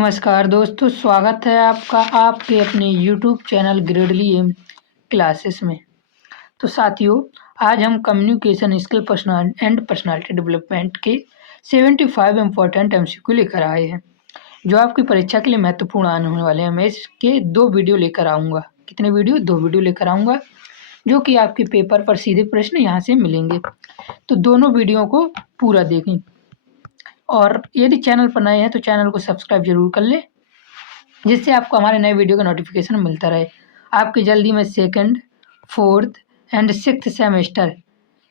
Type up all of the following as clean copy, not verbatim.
नमस्कार दोस्तों, स्वागत है आपका आपके अपने YouTube चैनल ग्रेडली एम क्लासेस में। तो साथियों, आज हम कम्युनिकेशन स्किल पर्सनालिटी डेवलपमेंट के 75 इम्पोर्टेंट MCQ लेकर आए हैं, जो आपकी परीक्षा के लिए महत्वपूर्ण आने होने वाले हैं। मैं इसके 2 वीडियो लेकर आऊँगा। कितने वीडियो? 2 वीडियो लेकर आऊँगा, जो कि आपके पेपर पर सीधे प्रश्न यहाँ से मिलेंगे। तो दोनों वीडियो को पूरा देखें, और यदि चैनल पर नए हैं तो चैनल को सब्सक्राइब जरूर कर लें, जिससे आपको हमारे नए वीडियो का नोटिफिकेशन मिलता रहे। आपकी जल्दी में 2nd, 4th and 6th semester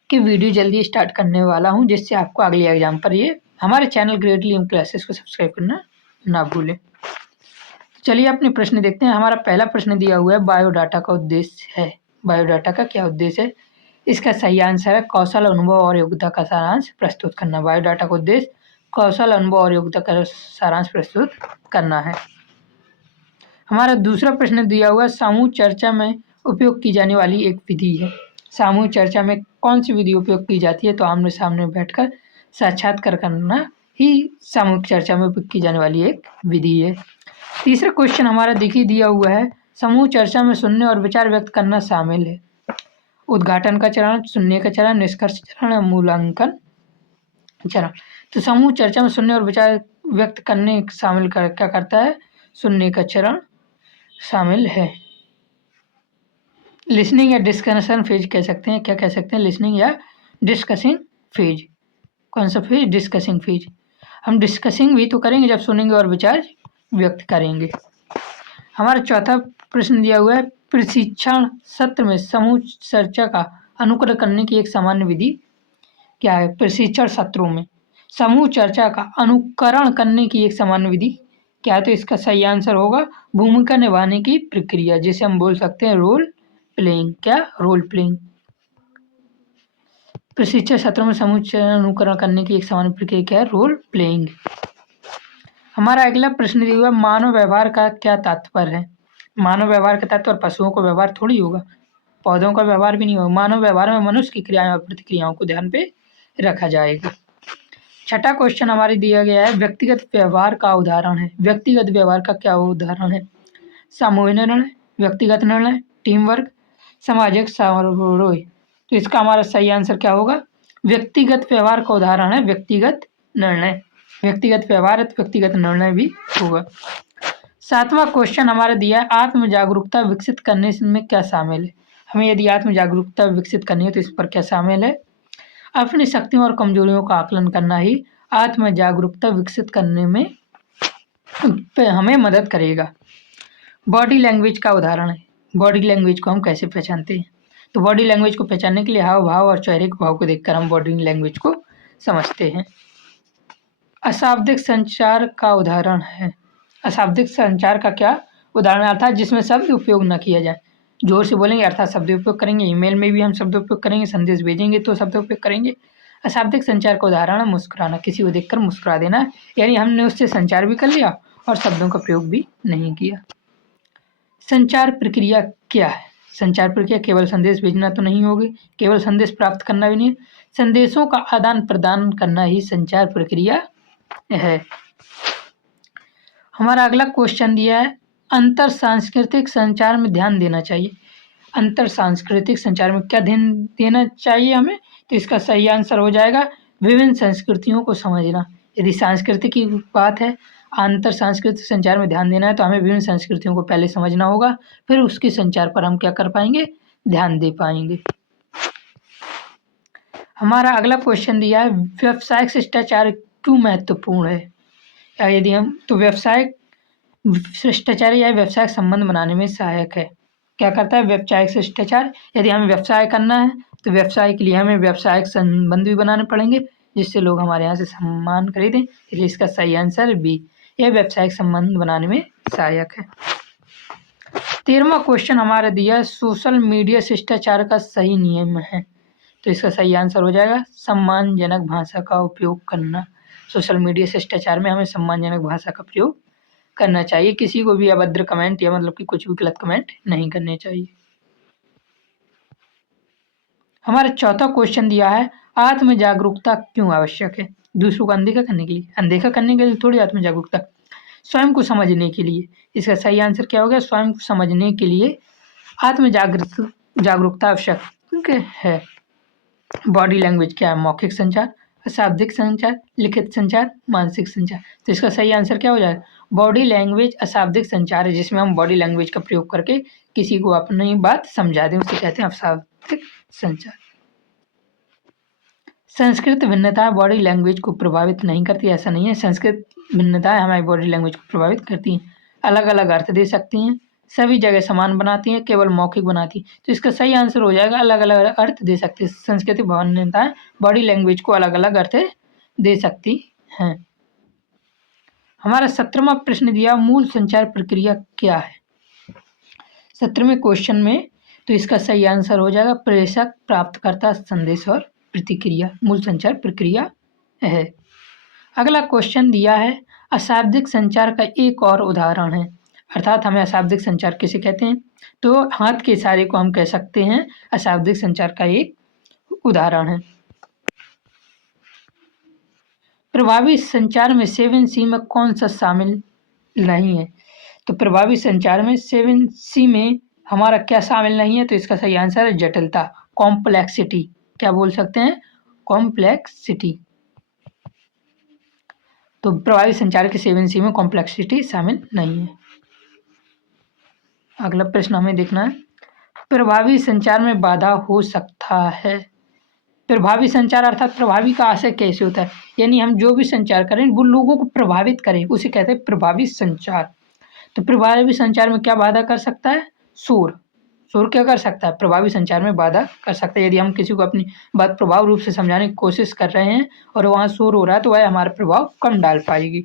के वीडियो जल्दी स्टार्ट करने वाला हूं, जिससे आपको अगले एग्जाम पर ये हमारे चैनल ग्रेडली एम क्लासेस को सब्सक्राइब करना ना भूलें। चलिए अपने प्रश्न देखते हैं। हमारा पहला प्रश्न दिया हुआ है, बायोडाटा का उद्देश्य है। बायोडाटा का क्या उद्देश्य है? इसका सही आंसर है कौशल, अनुभव और योग्यता का सारांश प्रस्तुत करना। बायोडाटा का उद्देश्य कौशल, अनुभव और योग्यता का सारांश प्रस्तुत करना है। हमारा दूसरा प्रश्न दिया हुआ है, समूह चर्चा में उपयोग की जाने वाली एक विधि है। समूह चर्चा में कौन सी विधि उपयोग की जाती है? तो आमने सामने बैठकर साक्षात्कार करना ही सामूहिक चर्चा में उपयोग की जाने वाली एक विधि है। तीसरा क्वेश्चन हमारा दिया हुआ है, समूह चर्चा में सुनने और विचार व्यक्त करना शामिल है। उद्घाटन का चरण, सुनने का चरण, निष्कर्ष चरण या मूल्यांकन चरण। तो समूह चर्चा में सुनने और विचार व्यक्त करने शामिल क्या करता है? सुनने का चरण शामिल है। लिसनिंग या डिस्कशन फेज कह सकते हैं। क्या कह सकते हैं? लिसनिंग या डिस्कसिंग फेज। कौन सा फेज? Discussing phase. हम डिस्कसिंग भी तो करेंगे जब सुनेंगे और विचार व्यक्त करेंगे। हमारा चौथा प्रश्न दिया हुआ है, प्रशिक्षण सत्र में समूह चर्चा का अनुकरण करने की एक सामान्य विधि क्या है? प्रशिक्षण सत्रों में समूह चर्चा का अनुकरण करने की एक सामान्य विधि क्या है? तो इसका सही आंसर होगा भूमिका निभाने की प्रक्रिया, जिसे हम बोल सकते हैं रोल प्लेइंग। क्या? Role playing. प्रशिक्षण सत्रों में समूह अनुकरण करने की एक सामान्य प्रक्रिया क्या है? Role playing. हमारा अगला प्रश्न दिया हुआ, मानव व्यवहार का क्या तात्पर्य है? मानव व्यवहार का तात्पर्य पशुओं का व्यवहार थोड़ी होगा, पौधों का व्यवहार भी नहीं होगा। मानव व्यवहार में मनुष्य की क्रियाएं और प्रतिक्रियाओं को ध्यान पे रखा जाएगा। छठा क्वेश्चन हमारे दिया गया है, व्यक्तिगत व्यवहार का उदाहरण है। व्यक्तिगत व्यवहार का क्या उदाहरण है? सामूहिक निर्णय, व्यक्तिगत निर्णय, टीम वर्क, सामाजिक समारोह। तो इसका हमारा सही आंसर क्या होगा? व्यक्तिगत व्यवहार का उदाहरण है व्यक्तिगत निर्णय। व्यक्तिगत व्यवहार व्यक्तिगत निर्णय भी होगा। सातवां क्वेश्चन हमारा दिया है, आत्म जागरूकता विकसित करने में क्या शामिल है? हमें यदि आत्म जागरूकता विकसित करनी है तो इस पर क्या शामिल है? अपनी शक्तियों और कमजोरियों का आकलन करना ही आत्म जागरूकता विकसित करने में हमें मदद करेगा। बॉडी लैंग्वेज का उदाहरण है। बॉडी लैंग्वेज को हम कैसे पहचानते हैं? तो बॉडी लैंग्वेज को पहचानने के लिए हाव भाव और चेहरे के भाव को देखकर हम बॉडी लैंग्वेज को समझते हैं। अशाब्दिक संचार का उदाहरण है। अशाब्दिक संचार का क्या उदाहरण? अर्थात जिसमें शब्द उपयोग न किया जाए। जोर से बोलेंगे अर्थात शब्द उपयोग करेंगे, ईमेल में भी हम शब्द उपयोग करेंगे, संदेश भेजेंगे तो शब्द उपयोग करेंगे। अशाब्दिक संचार का उदाहरण है मुस्कुराना, किसी को देखकर मुस्कुरा देना, यानी हमने उससे संचार भी कर लिया और शब्दों का प्रयोग भी नहीं किया। संचार प्रक्रिया क्या है? संचार प्रक्रिया केवल संदेश भेजना तो नहीं होगी, केवल संदेश प्राप्त करना भी नहीं, संदेशों का आदान प्रदान करना ही संचार प्रक्रिया है। हमारा अगला क्वेश्चन दिया है, अंतर सांस्कृतिक संचार में ध्यान देना चाहिए। अंतर सांस्कृतिक संचार में क्या ध्यान देना चाहिए हमें? तो इसका सही आंसर हो जाएगा विभिन्न संस्कृतियों को समझना। यदि सांस्कृतिक की बात है, अंतर सांस्कृतिक संचार में ध्यान देना है तो हमें विभिन्न संस्कृतियों को पहले समझना होगा, फिर उसके संचार पर हम क्या कर पाएंगे? ध्यान दे पाएंगे। हमारा अगला क्वेश्चन दिया है, व्यावसायिक शिष्टाचार क्यों महत्वपूर्ण है? या यदि हम तो व्यावसायिक शिष्टाचार या व्यवसायिक संबंध बनाने में सहायक है। क्या करता है व्यावसायिक शिष्टाचार? यदि हमें व्यवसाय करना है तो व्यवसाय के लिए हमें व्यावसायिक संबंध भी बनाने पड़ेंगे, जिससे लोग हमारे यहाँ से सम्मान खरीदें। इसलिए इसका सही आंसर बी, यह व्यावसायिक संबंध बनाने में सहायक है। 13वां क्वेश्चन हमारा दिया, सोशल मीडिया शिष्टाचार का सही नियम है। तो इसका सही आंसर हो जाएगा सम्मानजनक भाषा का उपयोग करना। सोशल मीडिया शिष्टाचार में हमें सम्मानजनक भाषा का प्रयोग करना चाहिए। किसी को भी अभद्र कमेंट या मतलब कि कुछ भी गलत कमेंट नहीं करने चाहिए। हमारा चौथा क्वेश्चन दिया है, आत्म जागरूकता क्यों आवश्यक है? दूसरों को अनदेखा करने के लिए? अनदेखा करने के लिए थोड़ी आत्म जागरूकता। स्वयं को समझने के लिए। इसका सही आंसर क्या हो गया? स्वयं को समझने के लिए आत्म जागरूकता आवश्यक है। बॉडी लैंग्वेज क्या है? मौखिक संचार, अशाब्दिक संचार, लिखित संचार, मानसिक संचार। तो इसका सही आंसर क्या हो जाएगा? बॉडी लैंग्वेज अशाब्दिक संचार है, जिसमें हम बॉडी लैंग्वेज का प्रयोग करके किसी को अपनी बात समझा दें, उसे कहते हैं अशाब्दिक संचार। संस्कृत भिन्नता बॉडी लैंग्वेज को प्रभावित नहीं करती, ऐसा नहीं है। संस्कृत भिन्नताएं हमारी बॉडी लैंग्वेज को प्रभावित करती हैं, अलग अलग अर्थ दे सकती हैं, सभी जगह समान बनाती हैं, केवल मौखिक बनाती हैं। तो इसका सही आंसर हो जाएगा अलग अलग अर्थ दे सकती है। सांस्कृतिक भिन्नताएं बॉडी लैंग्वेज को अलग अलग अर्थ दे सकती हैं। हमारा 17वां प्रश्न दिया, मूल संचार प्रक्रिया क्या है? 17वें क्वेश्चन में तो इसका सही आंसर हो जाएगा प्रेषक, प्राप्तकर्ता, संदेश और प्रतिक्रिया मूल संचार प्रक्रिया है। अगला क्वेश्चन दिया है, अशाब्दिक संचार का एक और उदाहरण है। अर्थात हमें अशाब्दिक संचार किसे कहते हैं? तो हाथ के इशारे को हम कह सकते हैं अशाब्दिक संचार का एक उदाहरण है। प्रभावी संचार में 7C में कौन सा शामिल नहीं है? तो प्रभावी संचार में 7C में हमारा क्या शामिल नहीं है? तो इसका सही आंसर है जटिलता, कॉम्प्लेक्सिटी। क्या बोल सकते हैं? कॉम्प्लेक्सिटी। तो प्रभावी संचार के 7C में कॉम्प्लेक्सिटी शामिल नहीं है। अगला प्रश्न हमें देखना है, प्रभावी संचार में बाधा हो सकता है। प्रभावी संचार अर्थात प्रभावी का आशय कैसे होता है? यानी हम जो भी संचार करें वो लोगों को प्रभावित करें, उसे कहते हैं प्रभावी संचार। तो प्रभावी संचार में क्या बाधा कर सकता है? शोर। शोर क्या कर सकता है? प्रभावी संचार में बाधा कर सकता है। यदि हम किसी को अपनी बात प्रभाव रूप से समझाने की कोशिश कर रहे हैं और वहाँ शोर हो रहा है तो वह हमारा प्रभाव कम डाल पाएगी।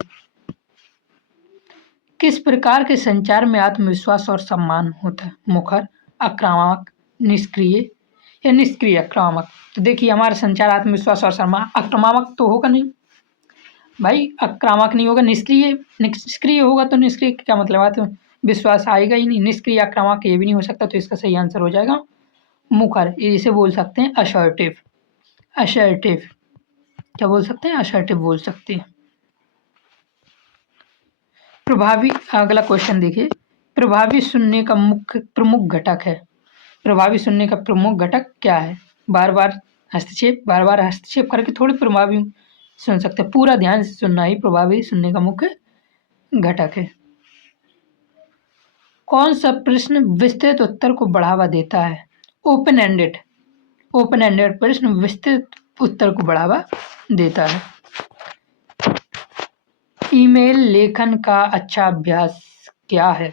किस प्रकार के संचार में आत्मविश्वास और सम्मान होता है? मुखर, आक्रामक, निष्क्रिय या निष्क्रिय आक्रामक? तो देखिए हमारा संचार आत्मविश्वास और सम्मान, आक्रामक तो होगा नहीं भाई, आक्रामक नहीं होगा, निष्क्रिय होगा। तो निष्क्रिय क्या मतलब? आत्मविश्वास आएगा ही नहीं। निष्क्रिय आक्रामक ये भी नहीं हो सकता। तो इसका सही आंसर हो जाएगा मुखर। इसे बोल सकते हैं असर्टिव। असर्टिव क्या बोल सकते हैं? असर्टिव बोल सकते हैं। प्रभावी, अगला क्वेश्चन देखिए, प्रभावी सुनने का मुख्य प्रमुख घटक है। प्रभावी सुनने का प्रमुख घटक क्या है? बार बार हस्तक्षेप करके थोड़ी प्रभावी सुन सकते हैं, पूरा ध्यान से सुनना ही प्रभावी सुनने का मुख्य घटक है। कौन सा प्रश्न विस्तृत उत्तर को बढ़ावा देता है? ओपन एंडेड प्रश्न विस्तृत उत्तर को बढ़ावा देता है। ईमेल लेखन का अच्छा अभ्यास क्या है?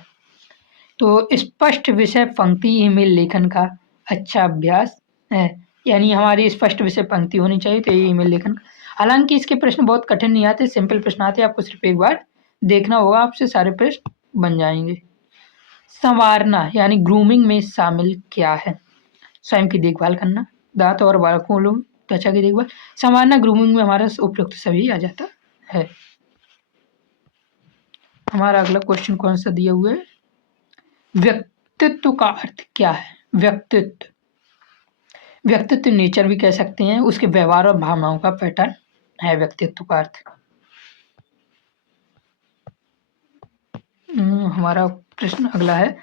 तो स्पष्ट विषय पंक्ति ईमेल लेखन का अच्छा अभ्यास है। यानी हमारी स्पष्ट विषय पंक्ति होनी चाहिए, तो ये ईमेल लेखन। हालांकि इसके प्रश्न बहुत कठिन नहीं आते, सिंपल प्रश्न आते हैं। आपको सिर्फ एक बार देखना होगा, आपसे सारे प्रश्न बन जाएंगे। संवारना यानी ग्रूमिंग में शामिल क्या है? स्वयं की देखभाल करना, दांत और बालों त्वचा की देखभाल। संवारना ग्रूमिंग में हमारा उपयुक्त सभी आ जाता है। हमारा अगला क्वेश्चन कौन सा दिया हुआ है? व्यक्तित्व का अर्थ क्या है? व्यक्तित्व नेचर भी कह सकते हैं, उसके व्यवहार और भावनाओं का पैटर्न है व्यक्तित्व का अर्थ। हमारा प्रश्न अगला है,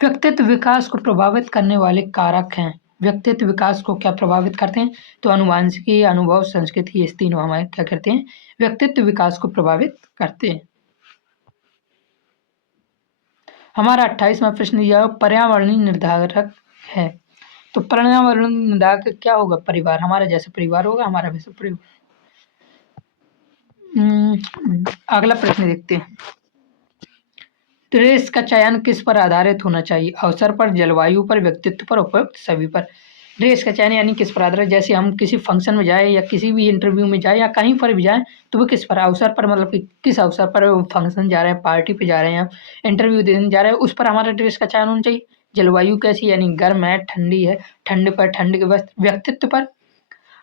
व्यक्तित्व विकास को प्रभावित करने वाले कारक हैं। व्यक्तित्व विकास को क्या प्रभावित करते हैं? तो आनुवांशिकी, अनुभव, संस्कृति, ये तीनों हमारे क्या करते हैं? व्यक्तित्व विकास को प्रभावित करते हैं। हमारा 28वां प्रश्न दिया, पर्यावरणीय निर्धारक है। तो पर्यावरणीय निर्धारक क्या होगा? परिवार। हमारा जैसा परिवार होगा हमारा वैसा परिवार। अगला प्रश्न देखते हैं, ड्रेस का चयन किस पर आधारित होना चाहिए? अवसर पर, जलवायु पर, व्यक्तित्व पर, उपयुक्त सभी पर। ड्रेस का चयन यानी किस पर आधारित? जैसे हम किसी फंक्शन में जाए या किसी भी इंटरव्यू में जाए या कहीं पर भी जाए तो वो किस पर? अवसर पर, मतलब कि किस अवसर पर फंक्शन जा रहे हैं, पार्टी पे जा रहे हैं, इंटरव्यू देने जा रहे हैं, उस पर हमारा ड्रेस का चयन होना चाहिए। जलवायु कैसी, यानी गर्म है, ठंडी है, ठंड पर ठंड के वस्त्र। व्यक्तित्व पर,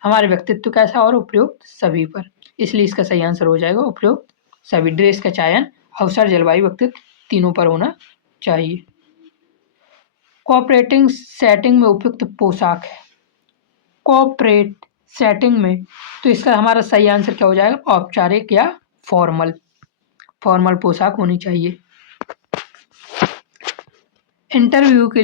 हमारे व्यक्तित्व कैसा, और उपयुक्त सभी पर। इसलिए इसका सही आंसर हो जाएगा उपयुक्त सभी। ड्रेस का चयन अवसर, जलवायु, व्यक्तित्व तीनों पर होना चाहिए। कोऑपरेटिंग सेटिंग में उपयुक्त पोशाक है। कोऑपरेट सेटिंग में, तो इसका हमारा सही आंसर क्या हो जाएगा? औपचारिक या फॉर्मल। फॉर्मल पोशाक होनी चाहिए। इंटरव्यू के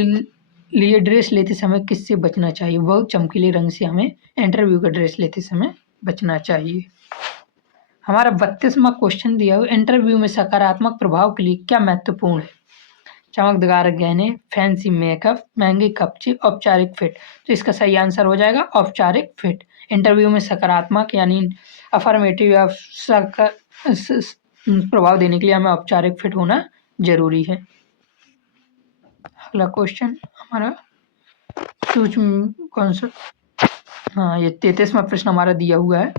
लिए ड्रेस लेते समय किससे बचना चाहिए? बहुत चमकीले रंग से हमें इंटरव्यू का ड्रेस लेते समय बचना चाहिए। हमारा 32वां क्वेश्चन दिया हुआ, इंटरव्यू में सकारात्मक प्रभाव के लिए क्या महत्वपूर्ण है? चमकदार गहने, फैंसी मेकअप, महंगे कपड़े, औपचारिक फिट। तो इसका सही आंसर हो जाएगा औपचारिक फिट। इंटरव्यू में सकारात्मक यानी अफर्मेटिव या प्रभाव देने के लिए हमें औपचारिक फिट होना जरूरी है। अगला क्वेश्चन हमारा सूक्ष्म कौन सा, हाँ ये 33वां प्रश्न हमारा दिया हुआ है।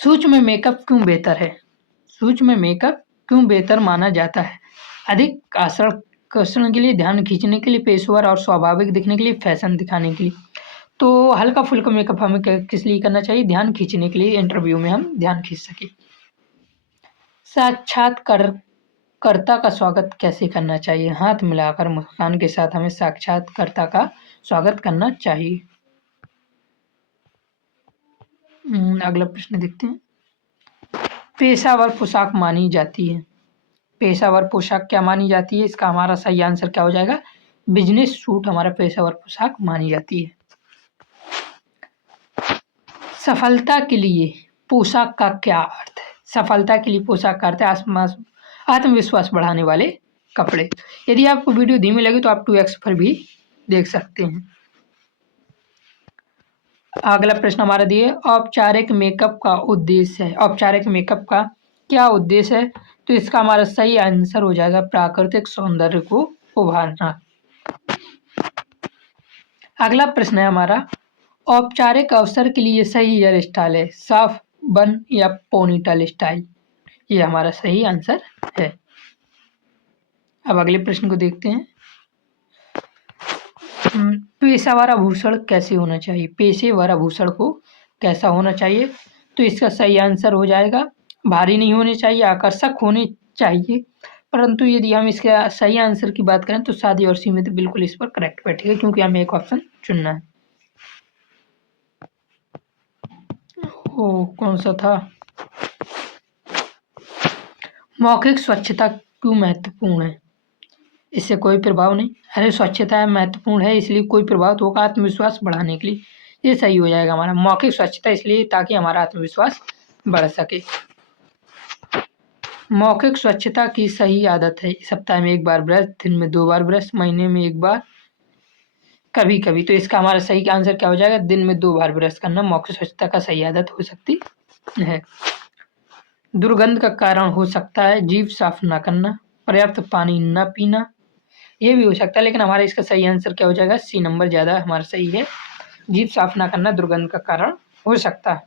सूक्ष्म मेकअप क्यों बेहतर है? सूक्ष्म मेकअप क्यों बेहतर माना जाता है? अधिक आकर्षण के लिए, ध्यान खींचने के लिए, पेशेवर और स्वाभाविक दिखने के लिए, फैशन दिखाने के लिए। तो हल्का फुल्का मेकअप हमें किस लिए करना चाहिए? ध्यान खींचने के लिए, इंटरव्यू में हम ध्यान खींच सके। साक्षात्कारकर्ता का स्वागत कैसे करना चाहिए? हाथ मिलाकर मुस्कान के साथ हमें साक्षात्कारकर्ता का स्वागत करना चाहिए। अगला प्रश्न देखते हैं। पेशावर पोशाक मानी जाती है। पेशावर पोशाक क्या मानी जाती है? इसका हमारा सही आंसर क्या हो जाएगा? बिजनेस सूट हमारा पेशावर पोशाक मानी जाती है। सफलता के लिए पोशाक का क्या अर्थ है? सफलता के लिए पोशाक का अर्थ है आत्मविश्वास बढ़ाने वाले कपड़े। यदि आपको वीडियो धीमी लगे तो आप 2x पर भी देख सकते हैं। अगला प्रश्न हमारा दिए, औपचारिक मेकअप का उद्देश्य है। औपचारिक मेकअप का क्या उद्देश्य है? तो इसका हमारा सही आंसर हो जाएगा प्राकृतिक सौंदर्य को उभारना। अगला प्रश्न है हमारा, औपचारिक अवसर के लिए सही हेयर स्टाइल है साफ बन या पोनीटेल स्टाइल? ये हमारा सही आंसर है। अब अगले प्रश्न को देखते हैं। पेशेवर आभूषण कैसे होना चाहिए? पेशेवर आभूषण को कैसा होना चाहिए? तो इसका सही आंसर हो जाएगा भारी नहीं होने चाहिए, आकर्षक होने चाहिए। परंतु यदि हम इसका सही आंसर की बात करें तो सादी और सीमित बिल्कुल इस पर करेक्ट बैठेगा, क्योंकि हमें एक ऑप्शन चुनना है। ओ कौन सा था? मौखिक स्वच्छता क्यों महत्वपूर्ण है? इससे कोई प्रभाव नहीं। अरे स्वच्छता महत्वपूर्ण है इसलिए कोई प्रभाव तो होगा आत्मविश्वास बढ़ाने के लिए। ये सही हो जाएगा हमारा। मौखिक स्वच्छता इसलिए ताकि हमारा आत्मविश्वास बढ़ सके। मौखिक स्वच्छता की सही आदत है सप्ताह में 1 बार ब्रश, दिन में 2 बार ब्रश, महीने में 1 बार, कभी कभी। तो इसका हमारा सही आंसर क्या हो जाएगा? दिन में 2 बार ब्रश करना मौखिक स्वच्छता का सही आदत हो सकती है। दुर्गंध का कारण हो सकता है जीभ साफ न करना, पर्याप्त पानी न पीना, ये भी हो सकता है। लेकिन हमारा इसका सही आंसर क्या हो जाएगा? सी नंबर ज़्यादा हमारा सही है। जीभ साफ ना करना दुर्गंध का कारण हो सकता है।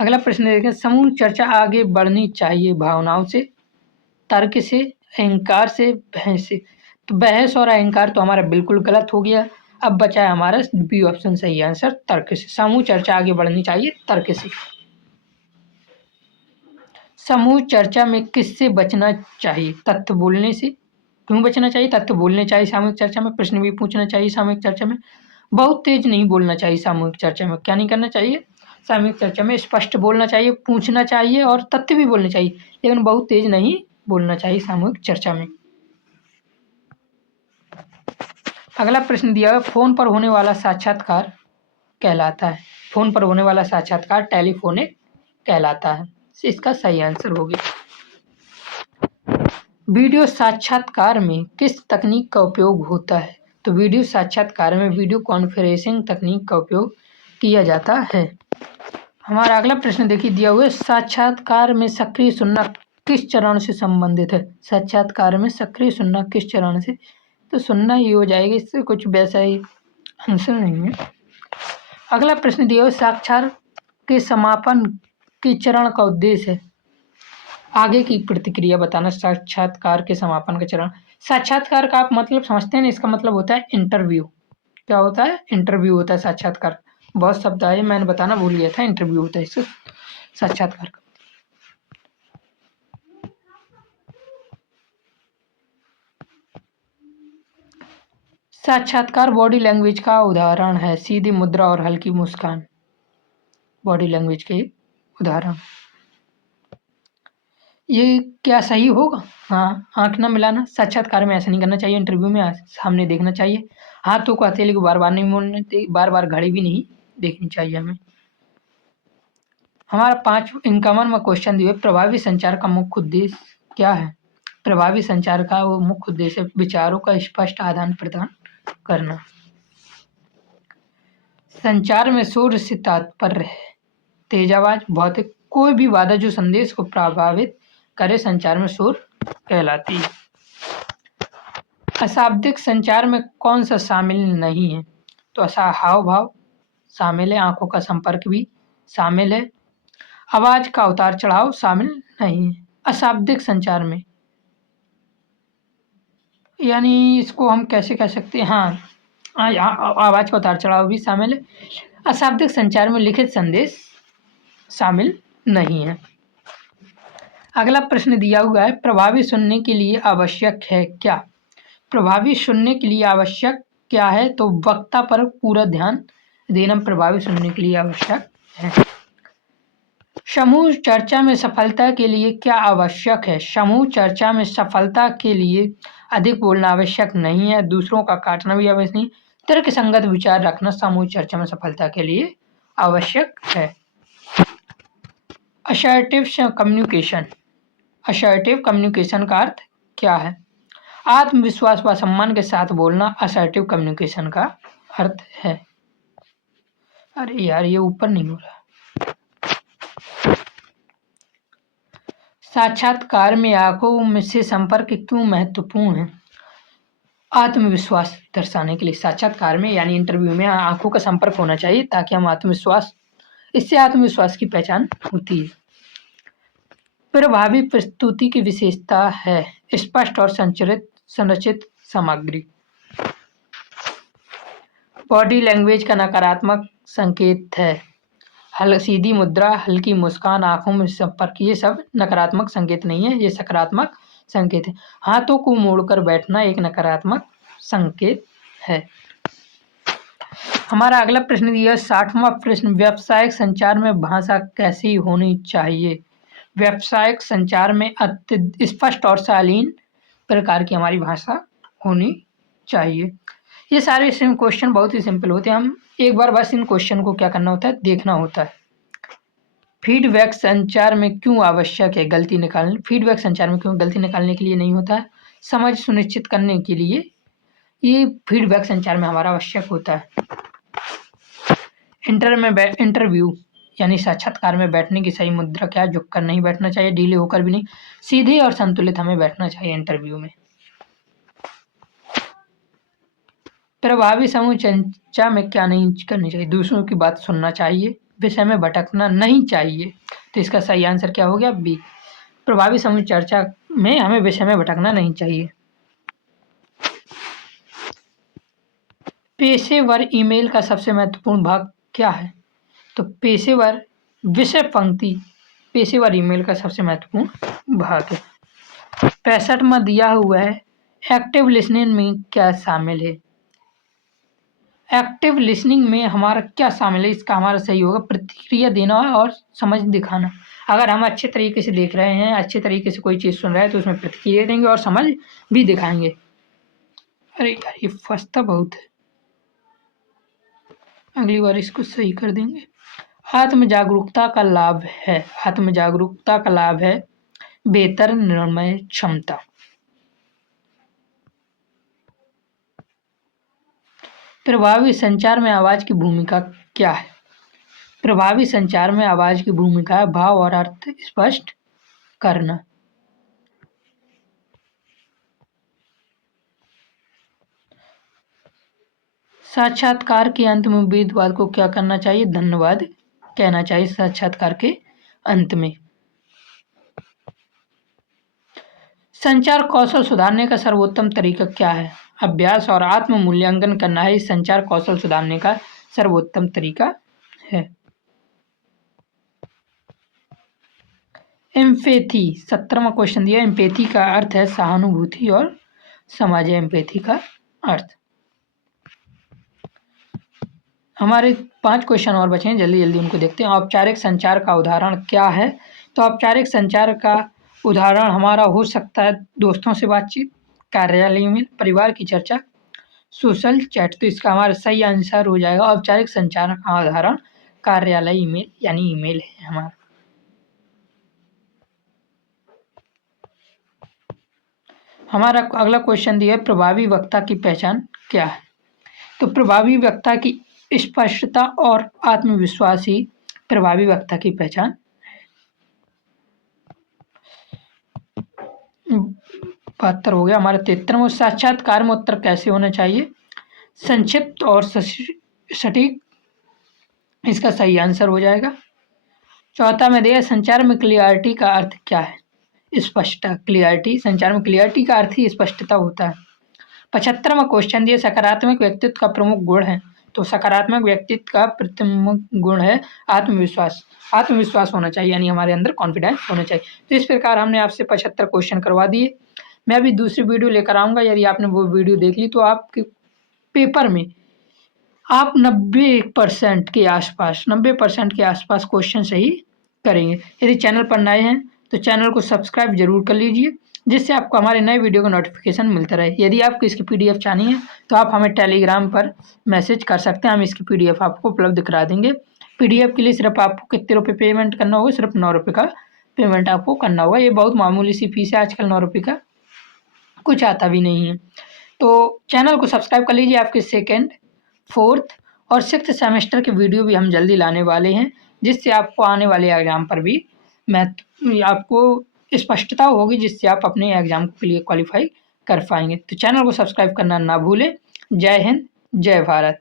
अगला प्रश्न देखें, समूह चर्चा आगे बढ़नी चाहिए भावनाओं से, तर्क से, अहंकार से, बहस से? तो बहस और अहंकार तो हमारा बिल्कुल गलत हो गया। अब बचा है हमारा बी ऑप्शन सही आंसर, तर्क से। समूह चर्चा आगे बढ़नी चाहिए तर्क से। समूह चर्चा में किससे बचना चाहिए? तथ्य बोलने से। क्यों बचना चाहिए? तथ्य बोलने चाहिए सामूहिक चर्चा में, प्रश्न भी पूछना चाहिए सामूहिक चर्चा में, बहुत तेज नहीं बोलना चाहिए सामूहिक चर्चा में। क्या नहीं करना चाहिए? सामूहिक चर्चा में स्पष्ट बोलना चाहिए, पूछना चाहिए और तथ्य भी बोलने चाहिए, लेकिन बहुत तेज नहीं बोलना चाहिए सामूहिक चर्चा में। अगला प्रश्न दिया है, फोन पर होने वाला साक्षात्कार कहलाता है। फोन पर होने वाला साक्षात्कार टेलीफोनिक कहलाता है। इसका सही आंसर हो गया। वीडियो साक्षात्कार में किस तकनीक का उपयोग होता है? तो वीडियो साक्षात्कार में वीडियो कॉन्फ्रेंसिंग तकनीक का उपयोग किया जाता है। हमारा अगला प्रश्न देखिए दिया हुआ है, साक्षात्कार में सक्रिय सुनना किस चरण से संबंधित है? साक्षात्कार में सक्रिय सुनना किस चरण से? तो सुनना ही हो जाएगा, इससे कुछ वैसा ही आंसर नहीं है। अगला प्रश्न दिया हुआ, साक्षात्कार के समापन के चरण का उद्देश्य है। आगे की प्रतिक्रिया बताना। साक्षात्कार के समापन का चरण। साक्षात्कार का आप मतलब समझते हैं ना? इसका मतलब होता है इंटरव्यू। क्या होता है? इंटरव्यू होता है साक्षात्कार। बहुत शब्द आए, मैंने बताना भूल गया था। इंटरव्यू होता है इससे साक्षात्कार का। साक्षात्कार बॉडी लैंग्वेज का उदाहरण है। सीधी मुद्रा और हल्की मुस्कान बॉडी लैंग्वेज के उदाहरण। ये क्या सही होगा? हाँ, आँख ना मिलाना, साक्षात्कार में ऐसा नहीं करना चाहिए, इंटरव्यू में सामने देखना चाहिए, हाथों को हथेली को बार-बार नहीं मोड़ना चाहिए, बार-बार घड़ी भी नहीं देखनी चाहिए हमें। हमारा 5 इनकमर में क्वेश्चन दिए, प्रभावी संचार का मुख्य उद्देश्य क्या है? प्रभावी संचार का वो मुख्य उद्देश्य विचारों का स्पष्ट आदान-प्रदान करना। संचार में शोर से तात्पर्य है तेज आवाज, भौतिक कोई भी बाधा जो संदेश को प्रभावित करे संचार में शोर कहलाती है। अशाब्दिक संचार में कौन सा शामिल नहीं है? तो हाव भाव शामिल है, आंखों का संपर्क भी शामिल है, आवाज का उतार चढ़ाव शामिल नहीं है अशाब्दिक संचार में। यानी इसको हम कैसे कह सकते हैं? हाँ, यहाँ आवाज का उतार चढ़ाव भी शामिल है। अशाब्दिक संचार में लिखित संदेश शामिल नहीं है। अगला प्रश्न दिया हुआ है, प्रभावी सुनने के लिए आवश्यक है क्या? प्रभावी सुनने के लिए आवश्यक क्या है? तो वक्ता पर पूरा ध्यान देना प्रभावी सुनने के लिए आवश्यक है। समूह चर्चा में सफलता के लिए क्या आवश्यक है? समूह चर्चा में सफलता के लिए अधिक बोलना आवश्यक नहीं है, दूसरों का काटना भी आवश्यक नहीं, तर्कसंगत विचार रखना समूह चर्चा में सफलता के लिए आवश्यक है। असर्टिव कम्युनिकेशन, असर्टिव कम्युनिकेशन का अर्थ क्या है? आत्मविश्वास व सम्मान के साथ बोलना असर्टिव कम्युनिकेशन का अर्थ है। अरे यार, ये ऊपर नहीं हो रहा। साक्षात्कार में आंखों से संपर्क क्यों महत्वपूर्ण है? आत्मविश्वास दर्शाने के लिए साक्षात्कार में यानी इंटरव्यू में आंखों का संपर्क होना चाहिए ताकि हम इससे आत्मविश्वास की पहचान होती है। प्रभावी प्रस्तुति की विशेषता है स्पष्ट और संरचित सामग्री। बॉडी लैंग्वेज का नकारात्मक संकेत है सीधी मुद्रा, हल्की मुस्कान, आंखों में संपर्क, ये सब नकारात्मक संकेत नहीं है, ये सकारात्मक संकेत है। हाथों को मोड़कर बैठना एक नकारात्मक संकेत है। हमारा अगला प्रश्न दिया 60वां प्रश्न, व्यावसायिक संचार में भाषा कैसी होनी चाहिए? व्यावसायिक संचार में स्पष्ट और शालीन प्रकार की हमारी भाषा होनी चाहिए। ये सारे क्वेश्चन बहुत ही सिंपल होते हैं, हम एक बार बस इन क्वेश्चन को क्या करना होता है, देखना होता है। फीडबैक संचार में क्यों आवश्यक है गलती निकालने? फीडबैक संचार में क्यों गलती निकालने के लिए नहीं होता है? समझ सुनिश्चित करने के लिए ये फीडबैक संचार में हमारा आवश्यक होता है। इंटरव्यू यानी साक्षात्कार में बैठने की सही मुद्रा क्या? झुककर नहीं बैठना चाहिए, ढीले होकर भी नहीं, सीधे और संतुलित हमें बैठना चाहिए इंटरव्यू में। प्रभावी समूह चर्चा में क्या नहीं करनी चाहिए? दूसरों की बात सुनना चाहिए, विषय में भटकना नहीं चाहिए। तो इसका सही आंसर क्या हो गया? बी। प्रभावी समूह चर्चा में हमें विषय में भटकना नहीं चाहिए। पेशेवर ईमेल का सबसे महत्वपूर्ण भाग क्या है? तो पेशेवर विषय पंक्ति पेशेवर ईमेल का सबसे महत्वपूर्ण भाग है। 65वां दिया हुआ है, एक्टिव लिसनिंग में क्या शामिल है? एक्टिव लिसनिंग में हमारा क्या शामिल है? इसका हमारा सही होगा प्रतिक्रिया देना और समझ दिखाना। अगर हम अच्छे तरीके से देख रहे हैं, अच्छे तरीके से कोई चीज़ सुन रहे हैं तो उसमें प्रतिक्रिया देंगे और समझ भी दिखाएंगे। अरे यार, ये फंसता बहुत है, अगली बार इसको सही कर देंगे। आत्म जागरूकता का लाभ है, आत्म जागरूकता का लाभ है बेहतर निर्णय क्षमता। प्रभावी संचार में आवाज की भूमिका क्या है? प्रभावी संचार में आवाज की भूमिका है भाव और अर्थ स्पष्ट करना। साक्षात्कार के अंत में उम्मीदवार को क्या करना चाहिए? धन्यवाद कहना चाहिए साक्षात्कार के अंत में। संचार कौशल सुधारने का सर्वोत्तम तरीका क्या है? अभ्यास और आत्म मूल्यांकन करना ही संचार कौशल सुधारने का सर्वोत्तम तरीका है। एम्पैथी 17वां क्वेश्चन दिया, एम्पैथी का अर्थ है सहानुभूति और समझ। एम्पैथी का अर्थ। हमारे 5 क्वेश्चन और बचे हैं, जल्दी जल्दी उनको देखते हैं। औपचारिक संचार का उदाहरण क्या है? तो औपचारिक संचार का उदाहरण हमारा हो सकता है दोस्तों से बातचीत, कार्यालय ईमेल, परिवार की चर्चा, सोशल चैट। तो इसका हमारा सही आंसर हो जाएगा औपचारिक संचार का उदाहरण कार्यालय ईमेल यानी ईमेल है हमारा। हमारा अगला क्वेश्चन दिया है प्रभावी वक्ता की पहचान क्या है। तो प्रभावी वक्ता की स्पष्टता और आत्मविश्वास ही प्रभावी वक्ता की पहचान। 72 हो गया। हमारा 73वां साक्षात्कार में उत्तर कैसे होना चाहिए, संक्षिप्त और सटीक। इसका सही आंसर हो जाएगा। चौथा में दिया संचार में क्लियरिटी का अर्थ क्या है, स्पष्टता। क्लियरिटी, संचार में क्लियरिटी का अर्थ ही स्पष्टता होता है। 75वां क्वेश्चन दिया सकारात्मक व्यक्तित्व का प्रमुख गुण है। तो सकारात्मक व्यक्तित्व का प्रमुख गुण है आत्मविश्वास। आत्मविश्वास होना चाहिए यानी हमारे अंदर कॉन्फिडेंस होना चाहिए। तो इस प्रकार हमने आपसे 75 क्वेश्चन करवा दिए। मैं अभी दूसरी वीडियो लेकर आऊँगा। यदि आपने वो वीडियो देख ली तो आपके पेपर में आप 90% के आसपास क्वेश्चन सही करेंगे। यदि चैनल पर नए हैं तो चैनल को सब्सक्राइब जरूर कर लीजिए, जिससे आपको हमारे नए वीडियो का नोटिफिकेशन मिलता रहे। यदि आपको इसकी PDF चाहिए है तो आप हमें टेलीग्राम पर मैसेज कर सकते हैं, हम इसकी PDF आपको उपलब्ध करा देंगे। PDF के लिए सिर्फ आपको कितने रुपये पेमेंट करना होगा, सिर्फ 9 रुपये का पेमेंट आपको करना होगा। ये बहुत मामूली सी फीस है, आजकल 9 रुपये का कुछ आता भी नहीं है। तो चैनल को सब्सक्राइब कर लीजिए। आपके 2nd, 4th और 6th सेमेस्टर के वीडियो भी हम जल्दी लाने वाले हैं, जिससे आपको आने वाले एग्जाम पर भी आपको स्पष्टता होगी, जिससे आप अपने एग्जाम के लिए क्वालिफाई कर पाएंगे। तो चैनल को सब्सक्राइब करना ना भूलें। जय हिंद, जय भारत।